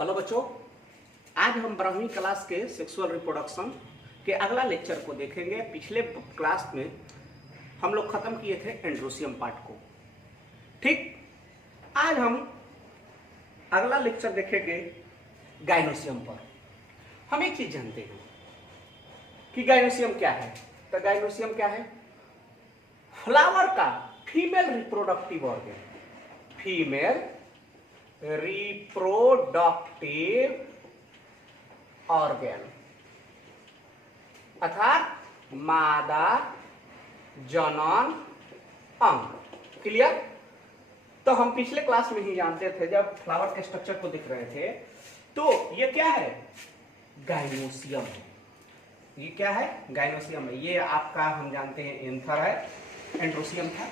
Hello बच्चों, आज हम 12वीं क्लास के सेक्सुअल रिप्रोडक्शन के अगला लेक्चर को देखेंगे। पिछले क्लास में हम लोग खत्म किए थे एंड्रोसियम पार्ट को। ठीक, आज हम अगला लेक्चर देखेंगे गाइनोसियम पर। हम एक चीज जानते हैं कि गाइनोसियम क्या है। तो गाइनोसियम क्या है? फ्लावर का female reproductive organ, female reproductive organ अर्थात मादा जनन अंग। क्लियर? तो हम पिछले क्लास में ही जानते थे, जब फ्लावर के स्ट्रक्चर को देख रहे थे, तो ये क्या है? गाइनोसियम है। ये क्या है? गाइनोसियम है। ये आपका हम जानते हैं एंथर है, एंड्रोसियम था।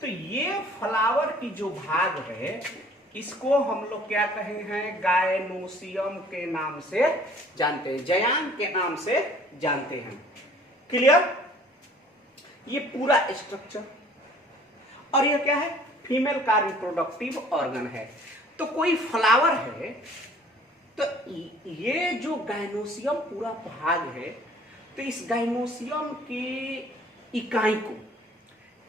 तो ये फ्लावर की जो भाग है, इसको हम लोग क्या कहे हैं? गाइनोसियम के नाम से जानते हैं, जयान के नाम से जानते हैं। क्लियर? ये पूरा स्ट्रक्चर, और ये क्या है? फीमेल का रिप्रोडक्टिव ऑर्गन है। तो कोई फ्लावर है, तो ये जो गाइनोसियम पूरा भाग है, तो इस गाइनोसियम की इकाई को,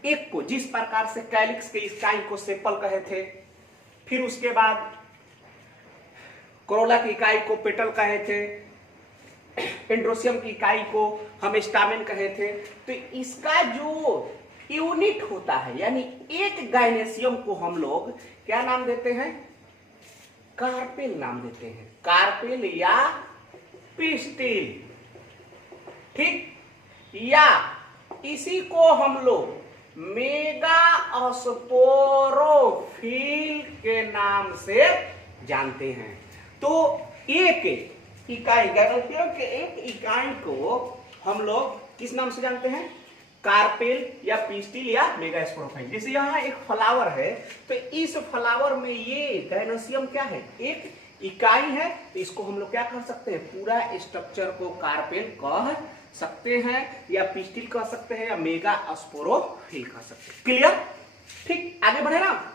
एक को, जिस प्रकार से कैलिक्स के इकाई को सेपल कहे थे, फिर उसके बाद कोरोला की इकाई को पेटल कहे थे, एंड्रोसियम की इकाई को हम स्टामेन कहे थे। तो इसका जो यूनिट होता है, यानी एक गाइनोसियम को हम लोग क्या नाम देते हैं? कार्पेल नाम देते हैं, कार्पेल या पिस्टिल। ठीक, या इसी को हम लोग मेगा स्पोरोफिल के नाम से जानते हैं। तो एक इकाई, गाइनोसियम के एक इकाई को हम लोग किस नाम से जानते हैं? कार्पेल या पिस्टिल या मेगा स्पोरोफाइल। जैसे यहाँ एक फ्लावर है, तो इस फ्लावर में ये गाइनोसियम क्या है? एक इकाई है। तो इसको हम लोग क्या कर सकते हैं? पूरा स्ट्रक्चर को कार्पेल कह सकते हैं, या पिस्टिल कह सकते हैं, या मेगा स्पोरोफिल कह सकते हैं। क्लियर? ठीक, आगे बढ़े ना।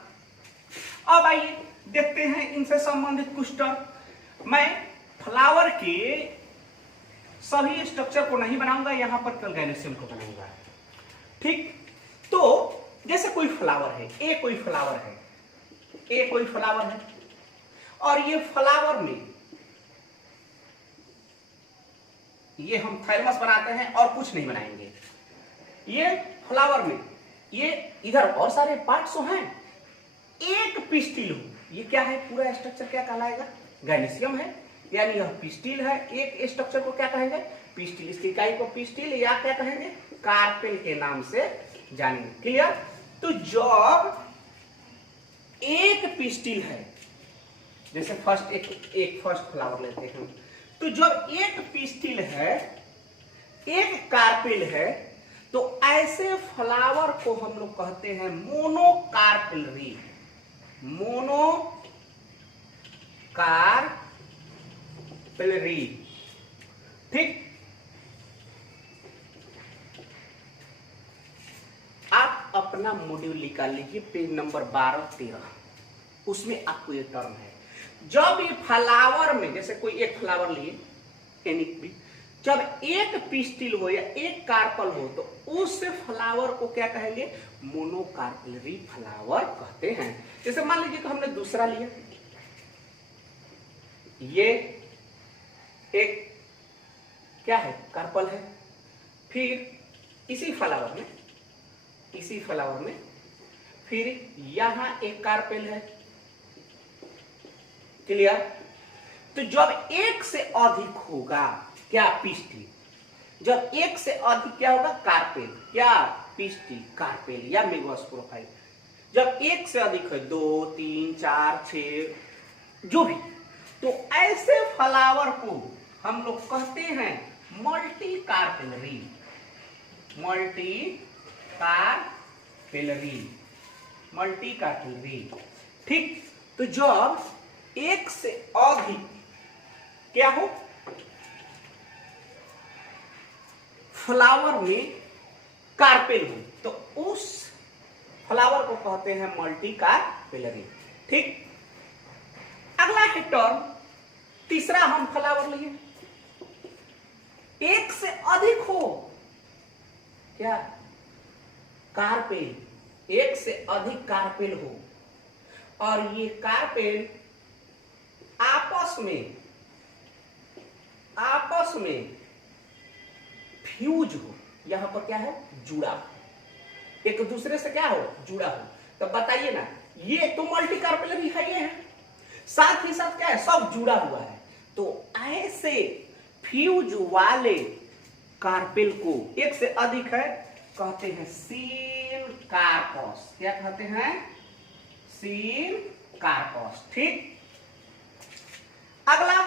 अब आइए देखते हैं इनसे संबंधित कुछ टर्म। मैं फ्लावर के सभी स्ट्रक्चर को नहीं बनाऊंगा, यहां पर कल गाइनोसियम को बनाऊंगा। ठीक, तो जैसे कोई फ्लावर है, ए कोई फ्लावर है, ए कोई फ्लावर है, और ये फ्लावर में ये हम थाइलमस बनाते हैं और कुछ नहीं बनाएंगे। ये फ्लावर में ये इधर और सारे पार्ट्स हैं, एक पिस्टिल हो, ये क्या है? पूरा स्ट्रक्चर क्या कहलाएगा? गाइनोसियम है, यानी यह पिस्टिल है। एक स्ट्रक्चर को क्या कहेंगे? पिस्टिल। इस इकाई को पिस्टिल या क्या कहेंगे? कार्पेल के नाम से जानेंगे। क्लियर? तो जब एक पिस्टिल है, जैसे फर्स्ट एक फर्स्ट फ्लावर लेते हैं, तो जब एक पिस्टिल है, एक कार्पेल है, तो ऐसे फ्लावर को हम लोग कहते हैं मोनोकार्पेलरी। मोनोकार्पेलरी। ठीक, आप अपना मॉड्यूल निकाल लीजिए, पेज नंबर 12-13, उसमें आपको ये टर्म है। जब ये फ्लावर में, जैसे कोई एक फ्लावर लिए एनिक भी, जब एक पिस्टिल हो या एक कार्पल हो, तो उस फ्लावर को क्या कहेंगे? मोनोकार्पेलरी फ्लावर कहते हैं। जैसे मान लीजिए कि हमने दूसरा लिया, ये एक क्या है? कार्पल है। फिर इसी फ्लावर में फिर यहां एक कार्पेल है। क्लियर? तो जब एक से अधिक होगा क्या? पिस्टिल। जब एक से अधिक क्या होगा? कार्पेल। क्या? पिस्टिल, कार्पेल या मेगास्पोरोफाइल। जब एक से अधिक है, 2, 3, 4, 6, जो भी, तो ऐसे फ्लावर को हम लोग कहते हैं मल्टी कार्पेलरी। ठीक, तो जब एक से अधिक क्या हो? फ्लावर में कार्पेल हो, तो उस फ्लावर को कहते हैं मल्टी कार्पेलरी। ठीक, अगला है टर्म तीसरा हम फ्लावर लिए, एक से अधिक हो, क्या, कार्पेल, एक से अधिक कार्पेल हो और ये कार्पेल आपस में फ्यूज हो, यहां पर क्या है, जुड़ा हो, एक दूसरे से क्या हो, जुड़ा हो। तो बताइए ना, ये तो मल्टी कार्पेलरी है, ये है, साथ ही साथ क्या है, सब जुड़ा हुआ है। तो ऐसे फ्यूज वाले कार्पेल को, एक से अधिक है, कहते हैं सीन कार्पस। क्या कहते हैं, सीन कार्पस। ठीक, अगला,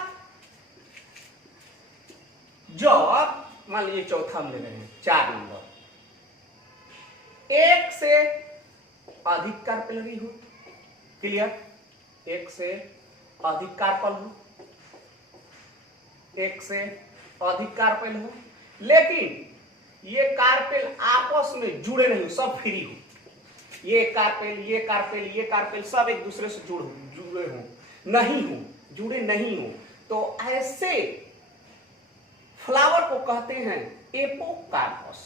जब मान लीजिए चौथा हम ले रहे हैं 4 नंबर, एक से अधिक कार्पेलरी हो, क्लियर, एक से अधिक कार्पल हो, एक से अधिक कार्पेल हो, लेकिन ये कार्पेल आपस में जुड़े नहीं हो, सब फ्री हो, ये कार्पेल ये कार्पेल ये कार्पेल सब एक दूसरे से जुड़े हो, नहीं हो, जुड़े नहीं हो, तो ऐसे फ्लावर को कहते हैं एपोकार्पस।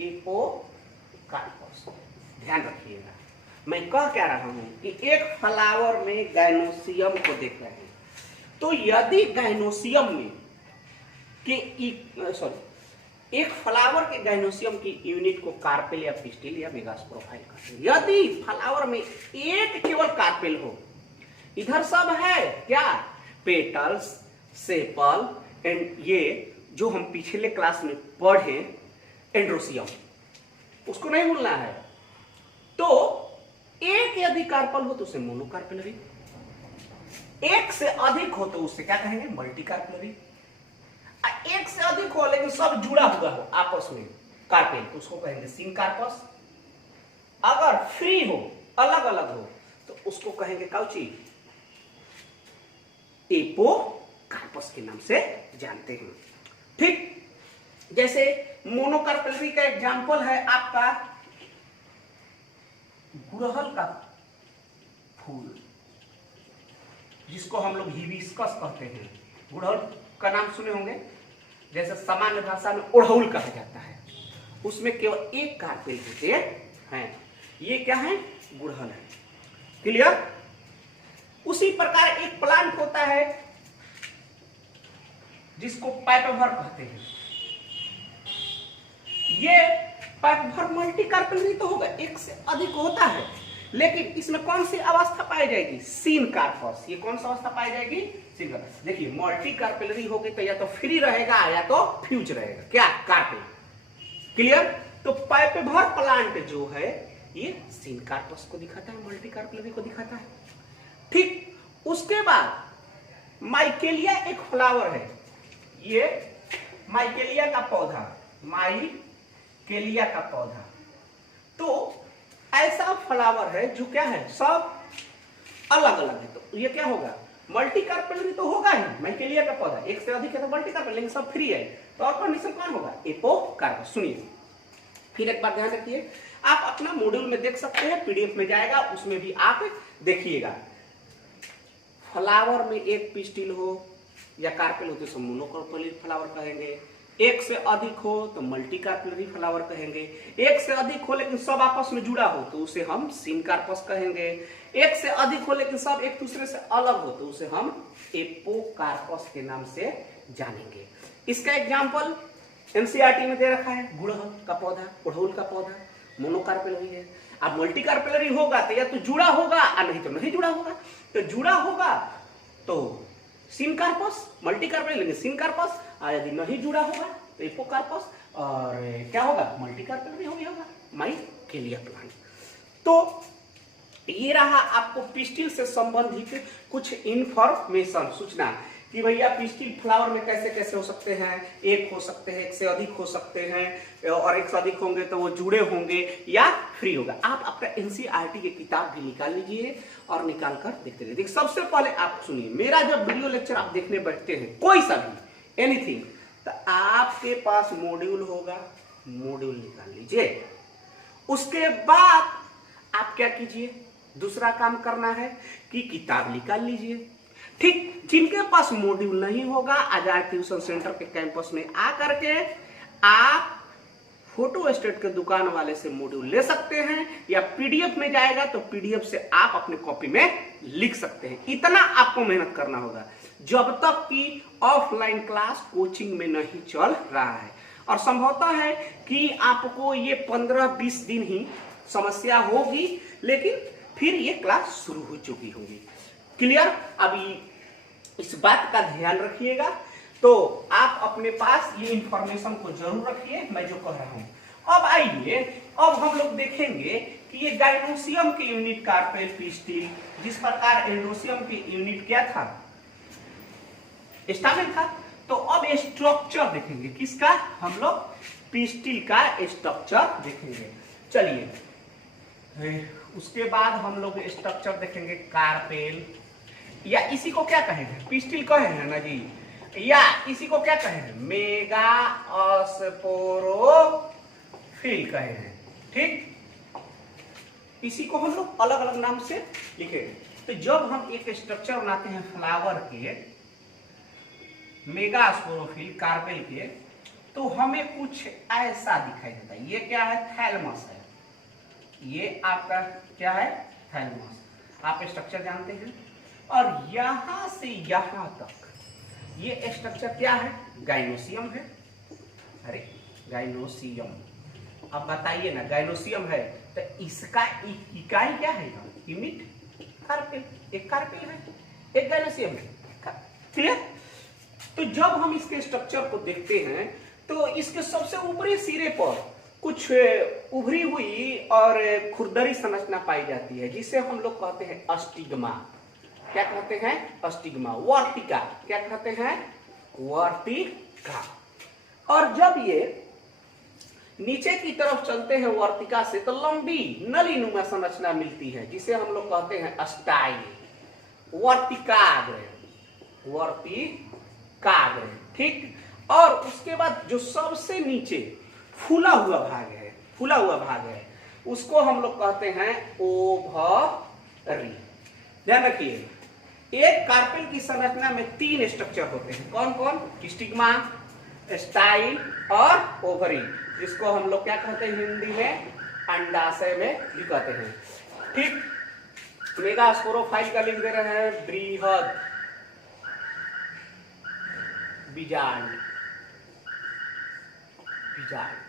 एपोकार्पस, ध्यान रखिएगा, मैं कह क्या रहा हूं कि एक फ्लावर में गाइनोसियम को देख रहे हैं, तो यदि गाइनोसियम में के एक फ्लावर के गाइनोसियम की यूनिट को कार्पेल या पिस्टिल या मेगास्पोरोफाइल कहते हैं। यदि फ्लावर में एक केवल कार्पेल हो, इधर सब है क्या, पेटल्स, सेपल एंड ये जो हम पिछले क्लास में पढ़े एंड्रोसियम, उसको नहीं भूलना है। तो एक यदि कार्पल हो तो उसे मोनोकार्पेलरी, एक से अधिक हो तो उससे क्या कहेंगे, मल्टीकार्पेलरी। एक से अधिक हो लेकिन सब जुड़ा हुआ हो आपस में कार्पेल, तो उसको कहेंगे सिनकार्पस। अगर फ्री हो, अलग अलग हो, तो उसको कहेंगे काउची, एपोकार्पस के नाम से जानते हैं। ठीक, जैसे मोनोकार्पेलरी का एग्जांपल है आपका गुड़हल का फूल, जिसको हम लोग हिबिस्कस कहते हैं। गुड़हल का नाम सुने होंगे, जैसे सामान्य भाषा में ओढ़ौल कहा जाता है, उसमें केवल एक कार्पेल होते हैं, ये क्या है, गुड़हल है, क्लियर। उसी प्रकार एक प्लांट होता है जिसको पैपभर कहते हैं, ये पैपभर मल्टी कार्पेलरी तो होगा, एक से अधिक होता है, लेकिन इसमें कौन सी अवस्था पाई जाएगी, सीन कार्पस। ये कौन सा अवस्था पाई जाएगी, सीन कार्पस। देखिए मल्टी कार्पेलरी होगी तो या तो फ्री रहेगा या तो फ्यूज रहेगा, क्या, कार्पेल, क्लियर। तो पैपभर प्लांट जो है ये सीन कार्पस को दिखाता है, मल्टी कार्पेलरी को दिखाता है। ठीक, उसके बाद माइकेलिया एक फ्लावर है, ये माइकेलिया का पौधा, माइकेलिया का पौधा, तो ऐसा फ्लावर है जो क्या है, सब अलग अलग है, तो ये क्या होगा, मल्टी कार्पेलरी तो होगा ही, माइकेलिया का पौधा, एक से अधिक है तो मल्टी कार्पेल, लेकिन सब फ्री है, तो और कंडीशन कौन होगा, एपोकार्पस। सुनिए फिर एक बार ध्यान रखिए, आप अपना मॉड्यूल में देख सकते हैं, पीडीएफ में जाएगा, उसमें भी आप देखिएगा। फ्लावर में एक पिस्टिल हो या कार्पेल हो तो उसे मोनोकार्पेलरी फ्लावर कहेंगे, एक से अधिक हो तो मल्टी कार्पेलरी फ्लावर कहेंगे, एक से अधिक हो लेकिन सब आपस में जुड़ा हो तो उसे हम सिनकार्पस कहेंगे, एक से अधिक हो लेकिन सब एक दूसरे से अलग हो तो उसे हम एपोकार्पस के नाम से जानेंगे। इसका एग्जाम्पल एनसीईआरटी में दे रखा है, गुड़हल का पौधा, गुड़हल का पौधा मोनोकार्पेलरी है। अब मल्टी कार्पेलरी होगा तो या तो जुड़ा होगा और नहीं तो नहीं जुड़ा होगा, तो जुड़ा होगा तो सिनकार्पस, मल्टी कार्पेल लेंगे सिनकार्पस, और यदि नहीं जुड़ा होगा तो एपोकार्पस, और क्या होगा, मल्टी कार्पेल हो गया होगा, माइकेलिया प्लांट। तो ये रहा आपको पिस्टिल से संबंधित कुछ इंफॉर्मेशन, सूचना कि भैया पिस्टिल फ्लावर में कैसे कैसे हो सकते हैं, एक हो सकते हैं, एक से अधिक हो सकते हैं, और एक से अधिक होंगे तो वो जुड़े होंगे या फ्री होगा। आप अपना एनसीईआरटी की किताब भी निकाल लीजिए और निकाल कर देखते रहिए। सबसे पहले आप सुनिए, मेरा जब वीडियो लेक्चर आप देखने बैठते हैं कोई सा भी एनीथिंग, तो आपके पास मॉड्यूल होगा, मॉड्यूल निकाल लीजिए। उसके बाद आप क्या कीजिए, दूसरा काम करना है कि किताब निकाल लीजिए, ठीक, जिनके पास मॉड्यूल नहीं होगा, आजाद ट्यूशन सेंटर के कैंपस में आ करके आप फोटो स्टेट के दुकान वाले से मॉड्यूल ले सकते हैं, या पीडीएफ में जाएगा तो पीडीएफ से आप अपने कॉपी में लिख सकते हैं। इतना आपको मेहनत करना होगा जब तक कि ऑफलाइन क्लास कोचिंग में नहीं चल रहा है। और संभवतः है कि आपको ये 15-20 दिन ही समस्या होगी, लेकिन फिर ये क्लास शुरू हो चुकी होगी। क्लियर? अभी इस बात का ध्यान रखिएगा। तो आप अपने पास ये इंफॉर्मेशन को जरूर रखिए मैं जो कह रहा हूं। अब आइए, अब हम लोग देखेंगे कि ये गाइनोसियम के यूनिट कार्पेल पिस्टिल, जिस प्रकार एंड्रोसियम के यूनिट क्या था, स्टामेन था। तो अब स्ट्रक्चर देखेंगे किसका, हम लोग पिस्टिल का स्ट्रक्चर देखेंगे। चलिए, उसके बाद हम लोग स्ट्रक्चर देखेंगे कार्पेल, या इसी को क्या कहेंगे, पिस्टिल कहे हैं ना जी, या इसी को क्या कहे हैं, मेगा स्पोरोफिल कहे हैं। ठीक, इसी को हम लोग अलग अलग नाम से लिखेंगे। तो जब हम एक स्ट्रक्चर बनाते हैं फ्लावर के, मेगा स्पोरोफिल कार्पेल के, तो हमें कुछ ऐसा दिखाई देता है। ये क्या है, थैलमस है। ये आपका क्या है, थैलमस। आप स्ट्रक्चर जानते हैं। और यहां से यहां तक ये स्ट्रक्चर क्या है, गाइनोसियम है। अरे गाइनोसियम, अब बताइए ना, गाइनोसियम है तो इसका इकाई क्या है, यूनिट कार्पेल। एक कार्पेल है, एक गाइनोसियम है। क्लियर? तो जब हम इसके स्ट्रक्चर को देखते हैं तो इसके सबसे ऊपरी सिरे पर कुछ उभरी हुई और खुरदरी संरचना पाई जाती है, जिसे हम लोग कहते हैं अस्टिग्मा। क्या कहते हैं, अस्टिग्मा। वर्तिका, क्या कहते हैं, वर्तिका। और जब ये नीचे की तरफ चलते हैं वर्तिका से, तो लंबी नली नुमा संरचना मिलती है, जिसे हम लोग कहते हैं अस्टाइल, वर्तिकाग्र, वर्तिकाग्र। ठीक, और उसके बाद जो सबसे नीचे फूला हुआ भाग है, फूला हुआ भाग है, उसको हम लोग कहते हैं ओवरी। ध्यान रखिए, एक कार्पेल की संरचना में 3 स्ट्रक्चर होते हैं। कौन कौन, स्टिग्मा, स्टाइल और ओवरी, जिसको हम लोग क्या कहते हैं हिंदी में, अंडाशय में भी कहते हैं। ठीक, मेगा स्पोरोफाइल का लिख दे रहे हैं बृहद बीजांड, बीजांड।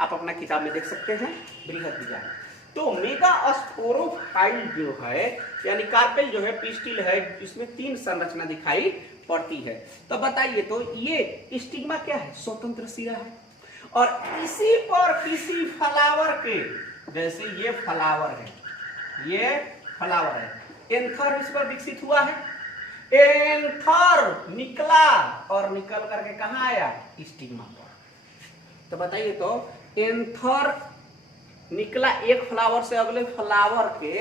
आप अपना किताब में देख सकते हैं बृहद बीजांड। तो मेगा स्पोरोफाइल जो है, यानी कार्पेल जो है, पिस्टिल है, इसमें 3 संरचना दिखाई पड़ती है। तो बताइए, तो ये स्टिग्मा क्या है, स्वतंत्र सिरा है। और इसी पर किसी फ्लावर के, जैसे ये फ्लावर है, ये फ्लावर है, एंथर इस पर विकसित हुआ है। एंथर निकला और निकल करके कहां आया, स्टिग्मा पर। तो बताइए, तो एंथर निकला एक फ्लावर से अगले फ्लावर के,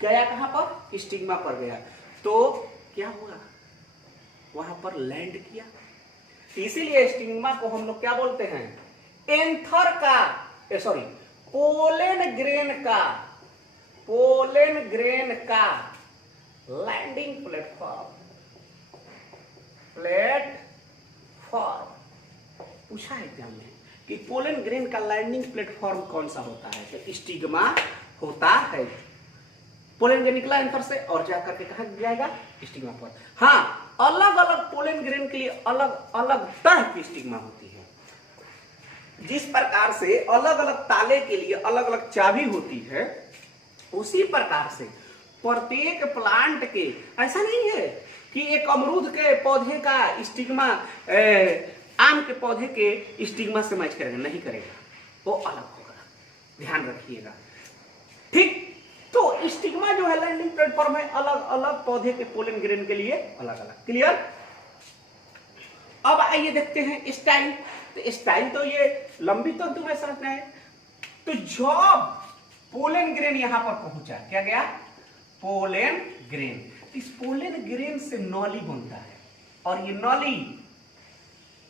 गया कहां पर, स्टिग्मा पर गया। तो क्या हुआ, वहां पर लैंड किया। इसीलिए स्टिग्मा को हम लोग क्या बोलते हैं, एंथर का, सॉरी, पोलन ग्रेन का, पोलन ग्रेन का लैंडिंग प्लेटफॉर्म, प्लेटफॉर्म। पूछा है एग्जाम में कि पोलन ग्रेन का लैंडिंग प्लेटफॉर्म कौन सा होता है, तो स्टिग्मा होता है। पोलन ग्रेन निकला एंथर से और जाकर के कहां जाएगा, स्टिग्मा पर। हाँ, अलग अलग पोलन ग्रेन के लिए अलग अलग तरह की स्टिग्मा होती है। जिस प्रकार से अलग अलग ताले के लिए अलग अलग चाबी होती है, उसी प्रकार से प्रत्येक प्लांट के, ऐसा नहीं है कि एक अमरूद के पौधे का स्टिग्मा आम के पौधे के स्टिग्मा से मैच करेगा, नहीं करेगा, वो अलग होगा। ध्यान रखिएगा। ठीक, तो स्टिग्मा जो है लैंडिंग प्लेटफॉर्म है, अलग अलग पौधे के पोलन ग्रेन के लिए अलग अलग। क्लियर? अब आइए देखते हैं स्टाइल। तो स्टाइल तो ये लंबी तंतु में संरचना है। तो जब पोलन ग्रेन यहां पर पहुंचा, क्या गया, पोलन ग्रेन। इस पोलन ग्रेन से नली बनता है, और ये नली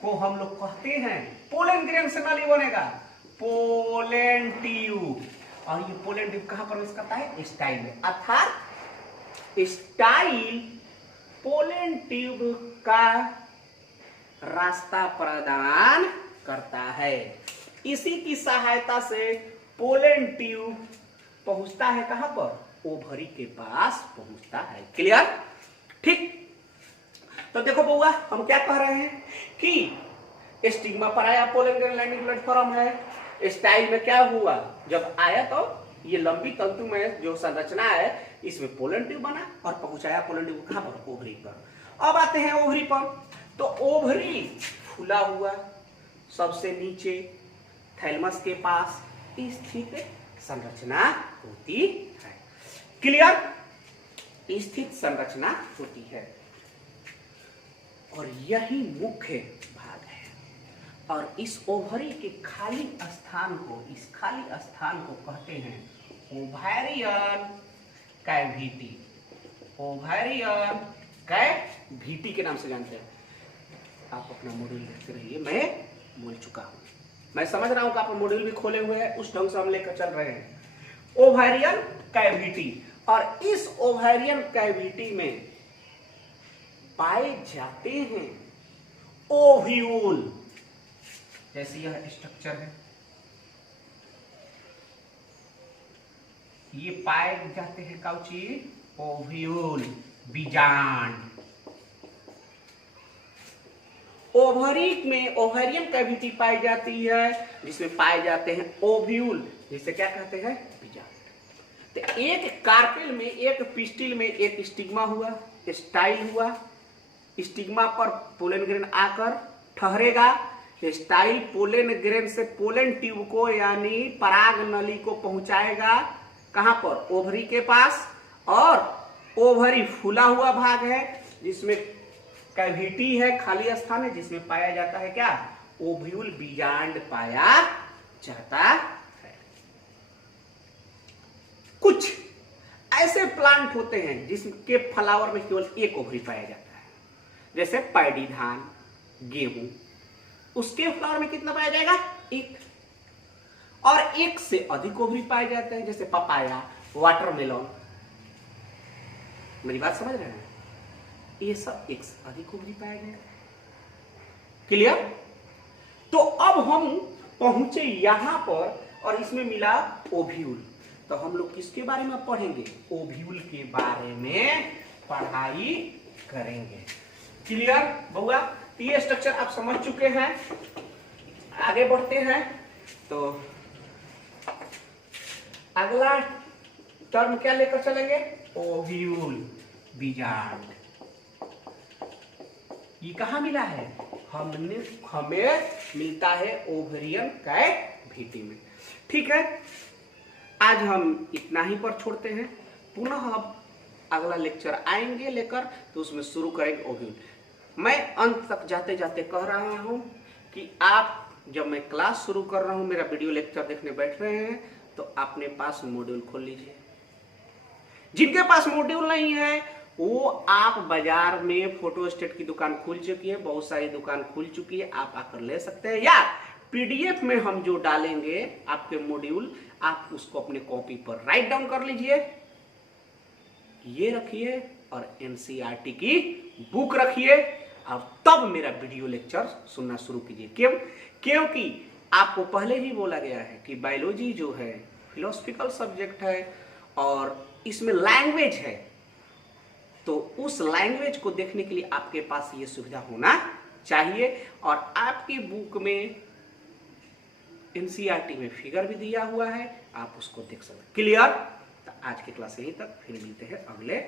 को हम लोग कहते हैं, पोलन ग्रेन से नली बनेगा पोलन ट्यूब। और ये पोलन ट्यूब कहां प्रवेश करता है? स्टाइल में, अर्थात स्टाइल पोलन ट्यूब का रास्ता प्रदान करता है। इसी की सहायता से पोलन ट्यूब पहुंचता है कहां पर? ओवरी के पास पहुंचता है। क्लियर? ठीक। तो देखो बउआ, हम क्या कह रहे हैं कि स्टिग्मा पर आया, पोलन ग्रेन लैंडिंग प्लेटफॉर्म है। स्टाइल में क्या हुआ? जब आया तो ये लंबी तंतु में जो संरचना है इसमें पोलन ट्यूब बना और पहुंचाया पोलन ट्यूब कहां पर? ओवरी पर। अब आते हैं ओवरी पर। तो ओवरी फूला हुआ, सबसे नीचे थैलमस के पास स्थित संरचना होती है। क्लियर? स्थित संरचना होती है और यही मुख्य भाग है। और इस ओवरी के खाली स्थान को, इस खाली स्थान को कहते हैं ओवेरियन कैविटी। ओवेरियन कैविटी के नाम से जानते हैं। आप अपना मॉड्यूल देखते रहिए, मैं बोल चुका हूं, मैं समझ रहा हूं कि आप मॉड्यूल भी खोले हुए हैं, उस ढंग से हम लेकर चल रहे हैं। ओवेरियन कैविटी, और इस ओवेरियन कैविटी में पाए जाते हैं ओव्यूल। जैसे यह स्ट्रक्चर है, ये पाए जाते हैं काउची? ओव्यूल, बीजांड। ओवरी में ओवेरियन कैविटी पाई जाती है जिसमें पाए जाते हैं ओव्यूल, जिसे क्या कहते हैं? बीजांड। तो एक कार्पेल में, एक पिस्टिल में एक स्टिग्मा हुआ, स्टाइल हुआ। स्टिग्मा पर पोलन ग्रेन आकर ठहरेगा। स्टाइल पोलन ग्रेन से पोलन ट्यूब को यानी पराग नली को पहुंचाएगा कहां पर? ओवरी के पास। और ओवरी फूला हुआ भाग है जिसमें कैविटी है, खाली स्थान है, जिसमें पाया जाता है क्या? ओव्यूल बीजांड पाया जाता है। कुछ ऐसे प्लांट होते हैं जिसके फ्लावर में केवल एक ओवरी पाया जाता है, जैसे पैडी धान, गेहूं। उसके फ्लावर में कितना पाया जाएगा? एक। और एक से अधिक ओवरी पाए जाते हैं, जैसे पपाया, वाटरमेलन। मेरी बात समझ रहे हैं? ये सब एक से अधिक ओवरी पाया गया। क्लियर? तो अब हम पहुंचे यहां पर और इसमें मिला ओव्यूल। तो हम लोग किसके बारे में पढ़ेंगे? ओव्यूल के बारे में पढ़ाई करेंगे। क्लियर बउआ? ये स्ट्रक्चर आप समझ चुके हैं। आगे बढ़ते हैं तो अगला टर्म क्या लेकर चलेंगे? ओव्यूल बीजांड। ये कहां मिला है? हमें मिलता है ओवेरियन कैविटी में। ठीक है, आज हम इतना ही पर छोड़ते हैं। पुनः अब अगला लेक्चर आएंगे लेकर, तो उसमें शुरू करेंगे ओव्यूल। मैं अंत तक जाते जाते कह रहा हूं कि आप जब मैं क्लास शुरू कर रहा हूं, मेरा वीडियो लेक्चर देखने बैठ रहे हैं, तो अपने पास मॉड्यूल खोल लीजिए। जिनके पास मॉड्यूल नहीं है वो आप बाजार में फोटोस्टेट की दुकान खुल चुकी है, बहुत सारी दुकान खुल चुकी है, आप आकर ले सकते हैं। या पीडीएफ में हम जो डालेंगे आपके मॉड्यूल, आप उसको अपने कॉपी पर राइट डाउन कर लीजिए, ये रखिए और एनसीईआरटी की बुक रखिए और तब मेरा वीडियो लेक्चर सुनना शुरू कीजिए। क्यों? क्योंकि आपको पहले ही बोला गया है कि बायोलॉजी जो है फिलोसफिकल सब्जेक्ट है और इसमें लैंग्वेज है, तो उस लैंग्वेज को देखने के लिए आपके पास ये सुविधा होना चाहिए। और आपकी बुक में एनसीईआरटी में फिगर भी दिया हुआ है, आप उसको देख सकते हैं। क्लियर? तो आज की क्लास यहीं तक, फिर मिलते हैं अगले